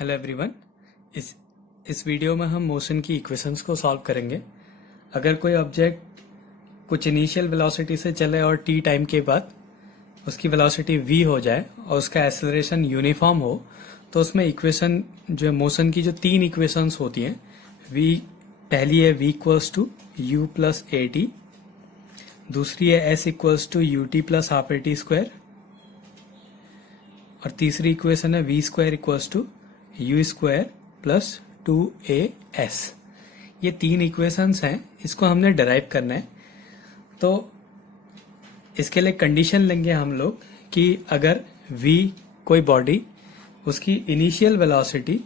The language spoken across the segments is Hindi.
Hello everyone. इस वीडियो में हम मोशन की इक्वेशंस को सॉल्व करेंगे। अगर कोई ऑब्जेक्ट कुछ इनिशियल वेलोसिटी से चले और टी टाइम के बाद उसकी वेलोसिटी v हो जाए और उसका एक्सेलरेशन यूनिफॉर्म हो, तो उसमें इक्वेशन जो है मोशन की जो तीन इक्वेशंस होती हैं, पहली है v equals to u plus a t, दूसरी है s equals to u t plus half a t square, और तीसरी इक्वेशन है v square equals to u square plus 2as। ये तीन इक्वेशंस हैं, इसको हमने डिराइव करना है। तो इसके लिए कंडीशन लेंगे हम लोग कि अगर v कोई बॉडी, उसकी इनिशियल वेलोसिटी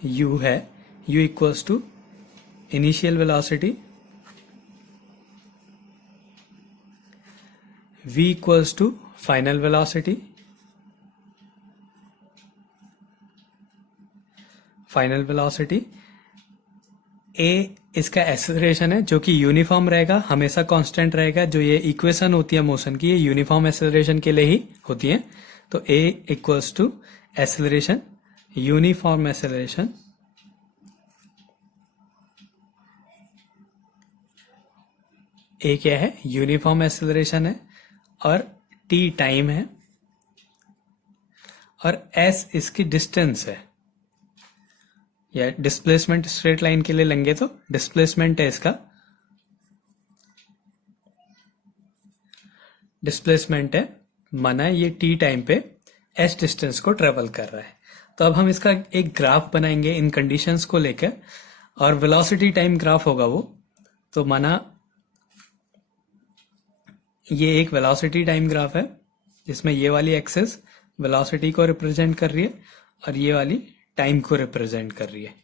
u है, u equals to initial velocity, v equals to final velocity, final velocity, a इसका एक्सेलरेशन है जो कि यूनिफॉर्म रहेगा, हमेशा कांस्टेंट रहेगा। जो ये इक्वेशन होती है मोशन की, ये यूनिफॉर्म एक्सेलरेशन के लिए ही होती है। तो a equals to acceleration, uniform acceleration, a क्या है, यूनिफॉर्म एक्सेलरेशन है, और t टाइम है, और s इसकी डिस्टेंस है, या डिस्प्लेसमेंट स्ट्रेट लाइन के लिए लेंगे तो डिस्प्लेसमेंट है इसका, डिस्प्लेसमेंट है, माना ये टी टाइम पे एस डिस्टेंस को ट्रेवल कर रहा है। तो अब हम इसका एक ग्राफ बनाएंगे इन कंडीशंस को लेकर, और वेलोसिटी टाइम ग्राफ होगा वो। तो माना ये एक वेलोसिटी टाइम ग्राफ है जिसमें ये वाली एक्सेस वेलोसिटी को रिप्रेजेंट कर रही है और ये वाली टाइम को रिप्रेजेंट कर रही है,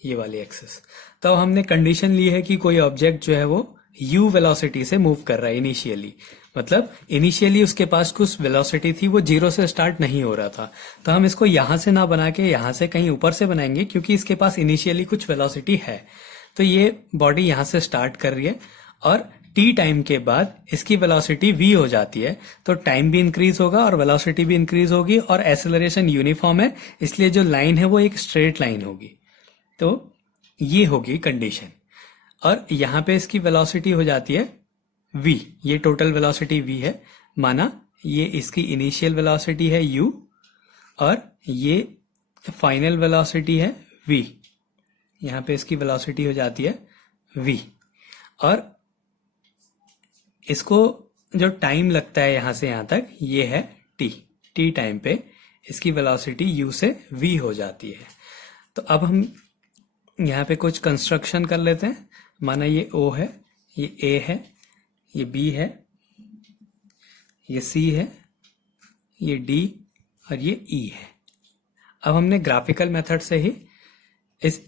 ये वाली एक्सेस। तो हमने कंडीशन ली है कि कोई ऑब्जेक्ट जो है वो u वेलोसिटी से मूव कर रहा है इनिशियली, मतलब इनिशियली उसके पास कुछ वेलोसिटी थी, वो जीरो से स्टार्ट नहीं हो रहा था। तो हम इसको यहां से ना बना के यहां से कहीं ऊपर से बनाएंगे, क्योंकि इसके पास इनिशियली कुछ वेलोसिटी है। तो ये बॉडी यहां से स्टार्ट कर रही है और टी टाइम के बाद इसकी वेलोसिटी v हो जाती है, तो टाइम भी इंक्रीज होगा और वेलोसिटी भी इंक्रीज होगी, और एक्सेलरेशन यूनिफॉर्म है, इसलिए जो लाइन है वो एक स्ट्रेट लाइन होगी। तो ये होगी कंडीशन, और यहाँ पे इसकी वेलोसिटी हो जाती है v, ये टोटल वेलोसिटी v है। माना ये इसकी इनिशियल वेलोसिटी है u और ये फाइनल वेलोसिटी है v, यहाँ पे इसकी वेलोसिटी हो जाती है v, और इसको जो टाइम लगता है यहां से यहां तक, ये है t टाइम पे इसकी वेलोसिटी u से v हो जाती है। तो अब हम यहाँ पे कुछ कंस्ट्रक्शन कर लेते हैं। माना ये o है, ये a है, ये b है, ये c है, ये d और ये e है। अब हमने ग्राफिकल मेथड से ही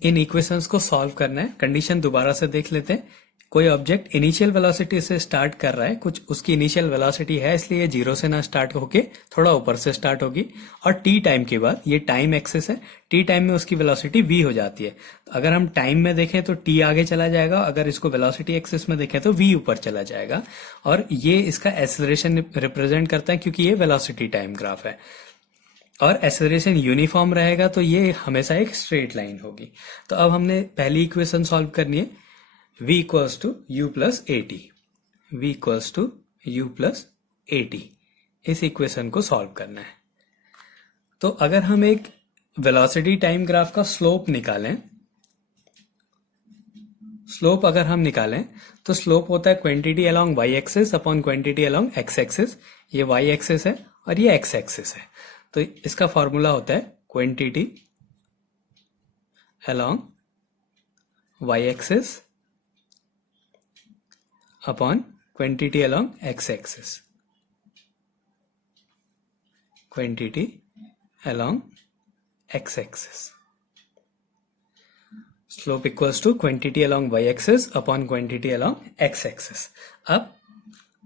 इन इक्वेशंस को सॉल्व करना है। कंडीशन दोबारा से देख लेते हैं। कोई ऑब्जेक्ट इनिशियल वेलोसिटी से स्टार्ट कर रहा है, कुछ उसकी इनिशियल वेलोसिटी है, इसलिए जीरो से ना स्टार्ट होके थोड़ा ऊपर से स्टार्ट होगी, और टी टाइम के बाद ये टाइम एक्सेस है, टी टाइम में उसकी वेलोसिटी v हो जाती है। तो अगर हम टाइम में देखें तो t आगे चला जाएगा, अगर इसको वेलोसिटी एक्सेस में देखें तो v ऊपर चला जाएगा, और ये इसका एक्सेलरेशन रिप्रेजेंट करता है क्योंकि ये वेलोसिटी टाइम ग्राफ है, और एक्सेलरेशन यूनिफॉर्म रहेगा तो ये हमेशा एक स्ट्रेट लाइन होगी। तो अब हमने पहली इक्वेशन सॉल्व करनी है, v equals to u plus a t, v equals to u plus a t. इस इक्वेशन को सॉल्व करना है। तो अगर हम एक वेलोसिटी टाइम ग्राफ का स्लोप निकालें, स्लोप अगर हम निकालें तो स्लोप होता है quantity along y axis upon quantity along x axis. ये y एक्सिस है और ये x एक्सिस है, तो इसका फॉर्मूला होता है quantity along y axis upon quantity along x axis, quantity along x axis. Slope equals to quantity along y axis upon quantity along x axis. अब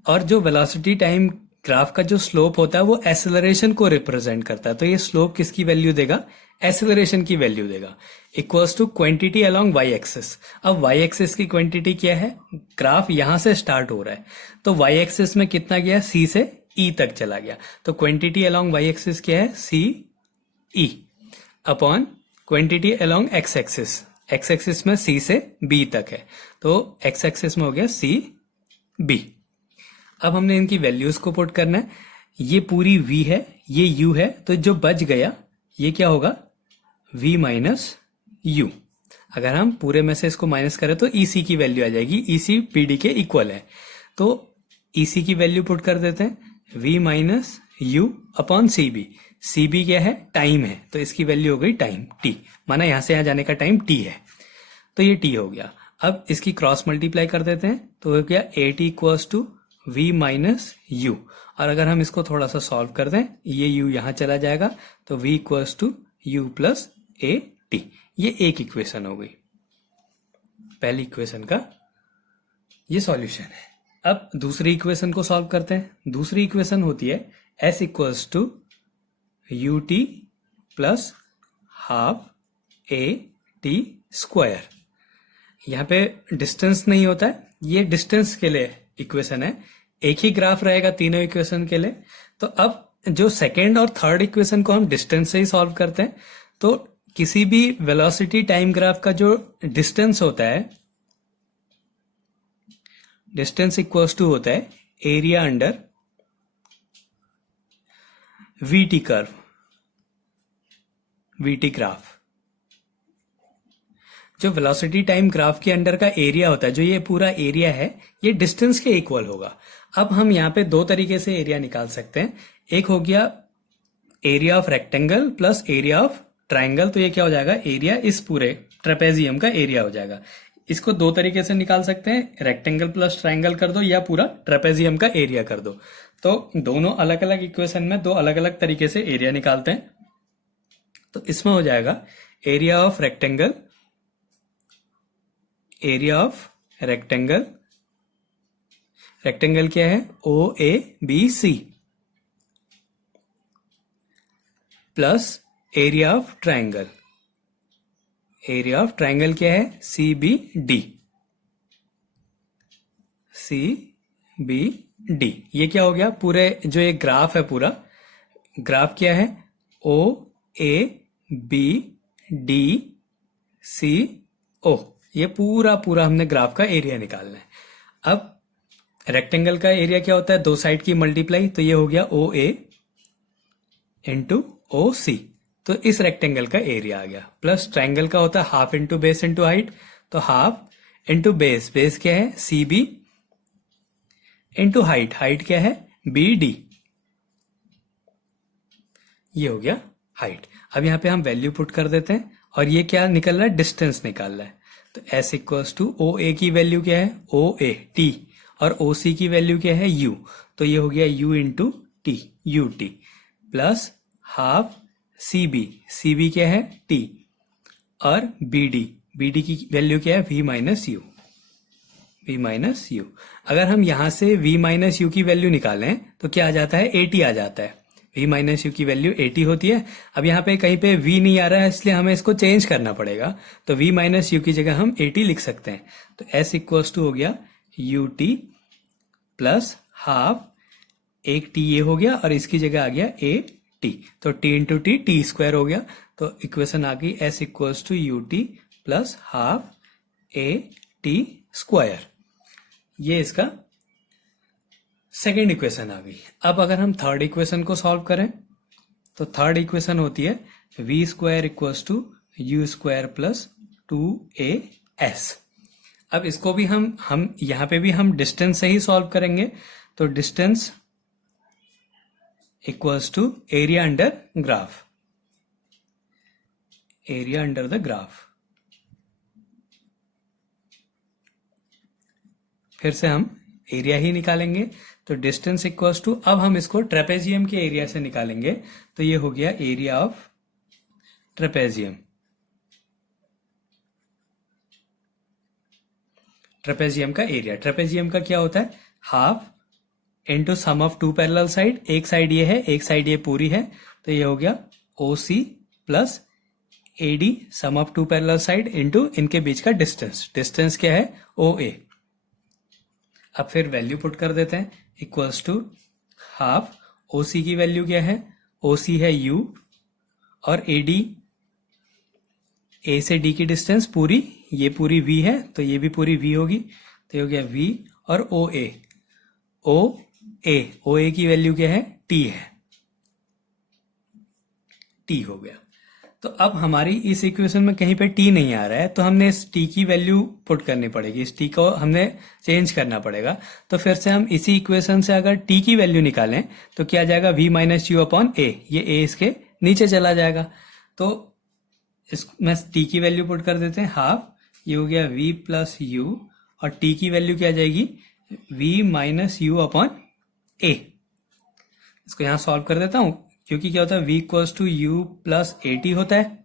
और जो वेलोसिटी टाइम ग्राफ का जो स्लोप होता है वो एक्सेलरेशन को रिप्रेजेंट करता है, तो ये स्लोप किसकी वैल्यू देगा, एक्सेलरेशन की वैल्यू देगा, equals to quantity along y axis. अब y एक्सिस की क्वांटिटी क्या है, ग्राफ यहां से स्टार्ट हो रहा है, तो y एक्सिस में कितना गया, c से e तक चला गया, तो क्वांटिटी अलोंग y एक्सिस क्या है, c e upon quantity along x axis में सी से बी तक है, तो एक्स एक्सिस में हो गया सी बी। अब हमने इनकी वैल्यूज को पुट करना है। ये पूरी v है, ये u है, तो जो बच गया ये क्या होगा, v माइनस u। अगर हम पूरे में से इसको माइनस करें तो EC की वैल्यू आ जाएगी, EC PD के इक्वल है, तो EC की वैल्यू पुट कर देते हैं, v minus u upon CB। CB क्या है, टाइम है, तो इसकी वैल्यू हो गई टाइम t, माना यहां से यहां जाने का टाइम t है, तो ये t हो गया। अब इसकी क्रॉस मल्टीप्लाई कर देते हैं, तो हो गया AT equals to v minus u। और अगर हम इसको थोड़ा सा सॉल्व कर दें, ये u यहां चला जाएगा, तो v equals to u plus AT। ये एक इक्वेशन हो गई, पहली इक्वेशन का ये सॉल्यूशन है। अब दूसरी इक्वेशन को सॉल्व करते हैं। दूसरी इक्वेशन होती है s equals to ut plus half AT square. यहाँ पे डिस्टेंस नहीं होता है, ये डिस्टेंस के लिए इक्वेशन है, एक ही ग्राफ रहेगा तीनों इक्वेशन के लिए। तो अब जो सेकेंड और थर्ड इक्वेशन को हम डिस्टेंस से ही सॉल्व करते हैं, तो किसी भी वेलोसिटी टाइम ग्राफ का जो डिस्टेंस होता है, डिस्टेंस इक्वल्स टू होता है area under VT curve, VT graph. जो वेलोसिटी टाइम ग्राफ के अंडर का एरिया होता है, जो ये पूरा एरिया है, ये डिस्टेंस के इक्वल होगा। अब हम यहाँ पे दो तरीके से एरिया निकाल सकते हैं। एक हो गया area of rectangle plus area of triangle, तो ये क्या हो जाएगा, एरिया इस पूरे ट्रेपेजियम का एरिया हो जाएगा। इसको दो तरीके से निकाल सकते हैं, रेक्टेंगल प्लस ट्राइंगल कर दो या पूरा ट्रेपेजियम का एरिया कर दो। तो दोनों अलग अलग इक्वेशन में दो अलग अलग तरीके से एरिया निकालते हैं। तो इसमें हो जाएगा area of rectangle, area of rectangle, rectangle क्या है, OABC, plus area of triangle, area of triangle क्या है, CBD, CBD। ये क्या हो गया, पूरे जो ये ग्राफ है, पूरा ग्राफ क्या है, OABDCO। ये पूरा पूरा हमने ग्राफ का एरिया निकालना है। अब रेक्टेंगल का एरिया क्या होता है, दो साइड की मल्टीप्लाई, तो ये हो गया OA इंटू OC, तो इस रेक्टेंगल का एरिया आ गया। प्लस ट्राइंगल का होता है half into base into height, तो हाफ इंटू बेस, बेस क्या है CB इंटू हाइट, हाइट क्या है BD, ये हो गया हाइट। अब यहाँ पे हम वैल्यू पुट कर देते हैं, और ये क्या निकल रहा है, डिस्टेंस निकाल रहा है। तो S इक्वल्स टू OA की वैल्यू क्या है, OA T, और OC की वैल्यू क्या है U, तो ये हो गया U into T, UT, plus half CB, CB क्या है T, और BD की वैल्यू क्या है V minus U, V minus U। अगर हम यहां से V माइनस U की वैल्यू निकालें तो क्या आ जाता है, AT आ जाता है। V माइनस U की वैल्यू AT होती है। अब यहाँ पे कहीं पे V नहीं आ रहा है, इसलिए हमें इसको चेंज करना पड़ेगा, तो V माइनस U की जगह हम AT लिख सकते हैं। तो S इक्वल्स टू हो गया UT प्लस हाफ, एक T ये हो गया, और इसकी जगह आ गया AT, तो T इंटू T स्क्वायर हो गया। तो इक्वेशन आ गई S equals to UT plus half AT square. ये इसका सेकेंड इक्वेशन आ गई। अब अगर हम थर्ड इक्वेशन को सॉल्व करें, तो थर्ड इक्वेशन होती है V square equals to U square plus 2AS। अब इसको भी हम यहां पे भी हम डिस्टेंस से ही सॉल्व करेंगे, तो distance equals to area under graph, area under the graph. फिर से हम एरिया ही निकालेंगे, तो डिस्टेंस इक्वल्स टू, अब हम इसको ट्रेपेजियम के एरिया से निकालेंगे, तो ये हो गया एरिया ऑफ ट्रेपेजियम, ट्रेपेजियम का एरिया। ट्रेपेजियम का क्या होता है, half into sum of two parallel side, एक साइड ये है, एक साइड ये पूरी है, तो ये हो गया OC plus AD sum of two parallel side into इनके बीच का डिस्टेंस, डिस्टेंस क्या है OA। अब फिर वैल्यू पुट कर देते हैं, इक्वल्स टू हाफ, OC की वैल्यू क्या है, OC है U, और AD ए से डी की डिस्टेंस पूरी, ये पूरी वी है तो ये भी पूरी वी होगी, तो ये हो गया वी। और ओ ए की वैल्यू क्या है, टी है, टी हो गया। तो अब हमारी इस इक्वेशन में कहीं पे टी नहीं आ रहा है, तो हमने इस टी की वैल्यू पुट करनी पड़ेगी, इस टी को हमने चेंज करना पड़ेगा। तो फिर से हम इसी इक्वेशन से अगर टी की वैल्यू निकालें तो क्या आ जाएगा, v माइनस यू अपॉन ए, ये ए इसके नीचे चला जाएगा। तो इसमें टी की वैल्यू पुट कर देते हैं हाफ, ये हो गया v प्लस यू, और टी की वैल्यू क्या आ जाएगी, v माइनस यू अपॉन ए। इसको यहां सॉल्व कर देता हूं, क्योंकि क्या होता है v equals to u plus a t होता है,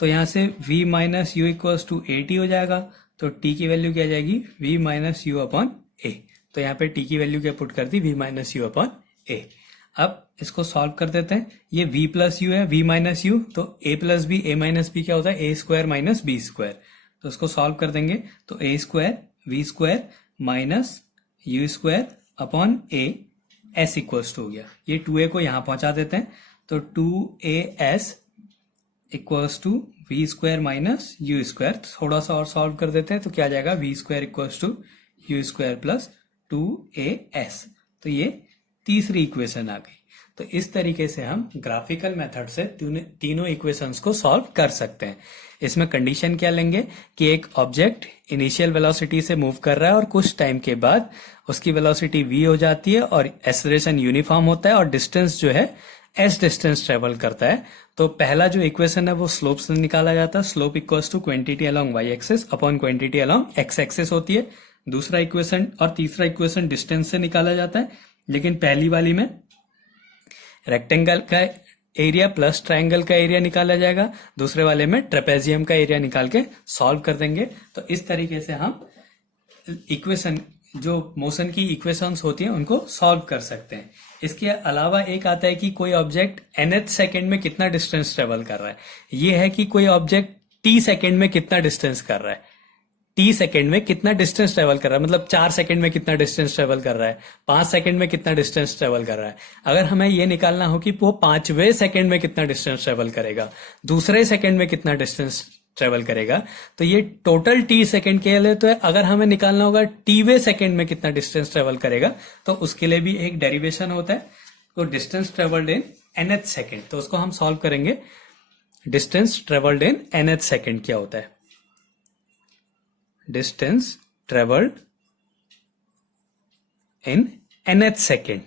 तो यहां से v minus u equals to a t हो जाएगा। तो t की वैल्यू क्या आ जाएगी, v minus u upon a. तो यहाँ पे t की वैल्यू क्या पुट कर दी, v minus u upon a. अब इसको सॉल्व कर देते हैं, ये v प्लस यू है, v माइनस यू, तो a plus b, a minus b क्या होता है, a square minus b square. तो इसको सॉल्व कर देंगे तो a square v square minus u square upon a s equals to हो गया, ये 2a को यहां पहुंचा देते हैं, तो 2as equals to v square minus u square. थोड़ा सा और सॉल्व कर देते हैं तो क्या आ जाएगा, v square equals to u square plus 2as। तो ये तीसरी इक्वेशन आ गई। तो इस तरीके से हम ग्राफिकल मेथड से तीनों इक्वेशंस को सॉल्व कर सकते हैं। इसमें कंडीशन क्या लेंगे कि एक ऑब्जेक्ट इनिशियल वेलोसिटी से मूव कर रहा है और कुछ टाइम के बाद उसकी वेलोसिटी v हो जाती है और एक्सेलरेशन यूनिफॉर्म होता है और डिस्टेंस जो है s डिस्टेंस ट्रेवल करता है। तो पहला जो इक्वेशन है वो स्लोप से निकाला जाता है, slope equals to quantity along y axis upon quantity along x axis होती है। दूसरा इक्वेशन और तीसरा इक्वेशन डिस्टेंस से निकाला जाता है, लेकिन पहली वाली में रेक्टेंगल का एरिया प्लस ट्रायंगल का एरिया निकाला जाएगा, दूसरे वाले में ट्रेपेजियम का एरिया निकाल के सॉल्व कर देंगे। तो इस तरीके से हम इक्वेशन जो मोशन की इक्वेशंस होती हैं उनको सॉल्व कर सकते हैं। इसके अलावा एक आता है कि कोई ऑब्जेक्ट nth सेकेंड में कितना डिस्टेंस ट्रेवल कर रहा है। ये है कि कोई ऑब्जेक्ट t सेकेंड में कितना डिस्टेंस कर रहा है, t सेकेंड में कितना डिस्टेंस ट्रेवल कर रहा है, मतलब 4 सेकेंड में कितना डिस्टेंस ट्रेवल कर रहा है, 5 सेकेंड में कितना डिस्टेंस ट्रेवल कर रहा है। अगर हमें ये निकालना हो कि वो 5वें सेकेंड में कितना डिस्टेंस ट्रेवल करेगा, दूसरे सेकेंड में कितना डिस्टेंस ट्रेवल करेगा, तो ये टोटल t सेकेंड के लिए तो है। अगर हमें निकालना होगा tवें सेकेंड में कितना डिस्टेंस ट्रेवल करेगा, तो उसके लिए भी एक डेरिवेशन होता है, तो distance travelled in nth second. तो उसको हम सॉल्व करेंगे, distance travelled in nth second क्या होता है, distance travelled in nth second,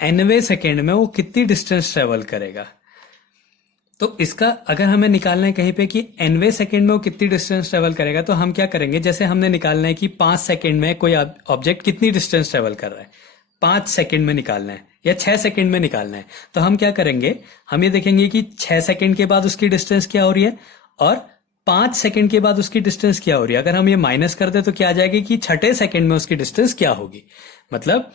nवें सेकेंड में वो कितनी डिस्टेंस ट्रेवल करेगा। तो इसका अगर हमें निकालना है कहीं पे कि nवें सेकेंड में वो कितनी डिस्टेंस ट्रेवल करेगा, तो हम क्या करेंगे, जैसे हमने निकालना है कि 5 सेकेंड में कोई ऑब्जेक्ट कितनी डिस्टेंस ट्रेवल कर रहा है, 5 सेकेंड में निकालना है या 6 सेकेंड में निकालना है, तो हम क्या करेंगे, हम ये देखेंगे कि 6 सेकेंड के बाद उसकी डिस्टेंस क्या हो रही है और 5 सेकेंड के बाद उसकी डिस्टेंस क्या हो रही है। अगर हम ये माइनस कर दे तो क्या आ जाएगी कि 6ठे सेकेंड में उसकी डिस्टेंस क्या होगी। मतलब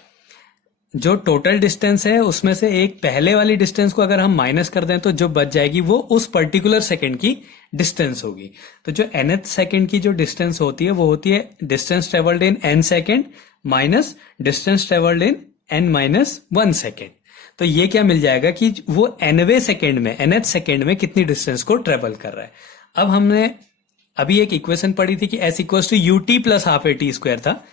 जो टोटल डिस्टेंस है उसमें से एक पहले वाली डिस्टेंस को अगर हम माइनस कर दें तो जो बच जाएगी वो उस पर्टिकुलर सेकेंड की डिस्टेंस होगी। तो जो nth सेकेंड की जो डिस्टेंस होती है वो होती है distance travelled in n second minus distance travelled in n minus 1 second. तो ये क्या मिल जाएगा कि वो nवें सेकेंड में, nth सेकेंड में कितनी डिस्टेंस को ट्रेवल कर रहा है। अब हमने अभी एक इक्वेशन पढ़ी थी कि s equals to u t plus half a t square था,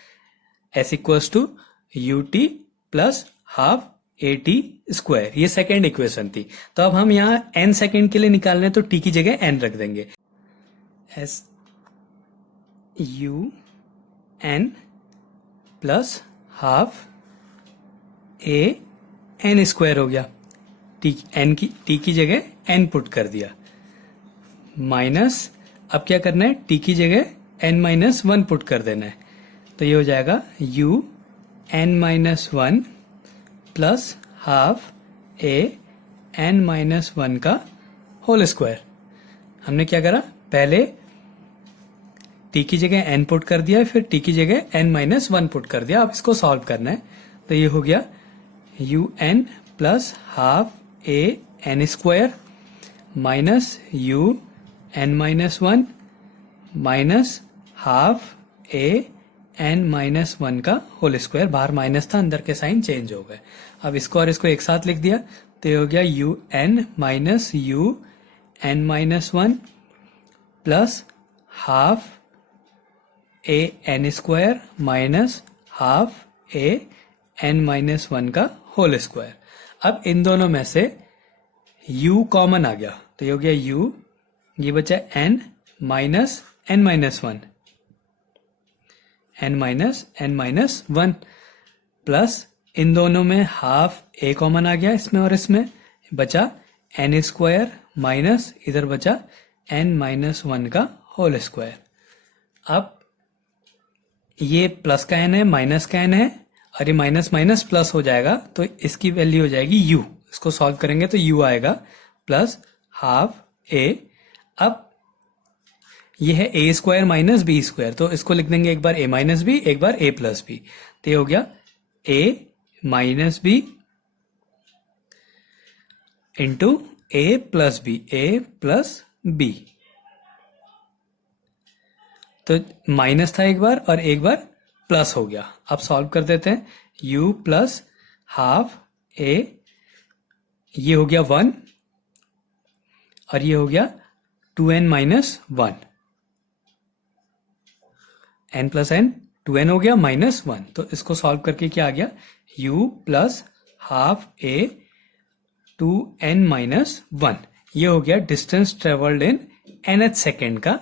s equals to u t plus half a t square, ये सेकेंड इक्वेशन थी। तो अब हम यहाँ n सेकेंड के लिए निकालने तो t की जगह n रख देंगे, s u n plus half a n square हो गया, t की जगह n पुट कर दिया, माइनस अब क्या करना है, t की जगह n माइनस 1 पुट कर देना है। तो ये हो जाएगा u n minus 1 plus half a n minus 1 का होल स्क्वायर। हमने क्या करा, पहले t की जगह n पुट कर दिया, फिर t की जगह n माइनस 1 पुट कर दिया। अब इसको सॉल्व करना है, तो ये हो गया u n plus half a n square minus u n minus 1 minus half a n minus 1 का होल स्क्वायर। बाहर माइनस था, अंदर के साइन चेंज हो गए। अब इसको और इसको एक साथ लिख दिया, तो ये हो गया u n minus u n minus one plus half a n square minus half a n minus one का होल स्क्वायर। अब इन दोनों में से u कॉमन आ गया, तो ये हो गया u, ये बचा n minus n minus one, n minus one plus इन दोनों में हाफ a कॉमन आ गया इसमें और इसमें, बचा n स्क्वायर माइनस इधर बचा n माइनस वन का होल स्क्वायर। अब ये प्लस का n है, माइनस का n है, और ये माइनस माइनस प्लस हो जाएगा, तो इसकी वैल्यू हो जाएगी u। इसको सॉल्व करेंगे तो u आएगा प्लस हाफ a। अब ये है a square minus b square, तो इसको लिख देंगे एक बार a माइनस बी, एक बार a प्लस बी, तो ये हो गया a minus b into a plus b. तो माइनस था एक बार और एक बार प्लस हो गया। अब सॉल्व कर देते हैं, u प्लस हाफ a, ये हो गया 1 और ये हो गया 2n minus one, n plus n 2n हो गया माइनस वन। तो इसको सॉल्व करके क्या आ गया, u plus half a 2n minus one. ये हो गया distance travelled in nth second का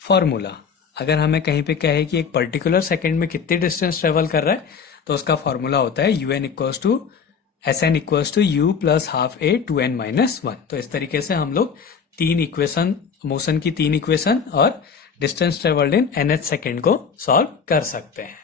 फॉर्मूला। अगर हमें कहीं पे कहे कि एक पर्टिकुलर सेकेंड में कितनी डिस्टेंस ट्रेवल कर रहा है, तो उसका फॉर्मूला होता है un equals to Sn equals to u plus half a 2n minus one. तो इस तरीके से हम लोग तीन इक्वेशन, मोशन की तीन इक्वेशन और distance travelled in nth second को सॉल्व कर सकते हैं।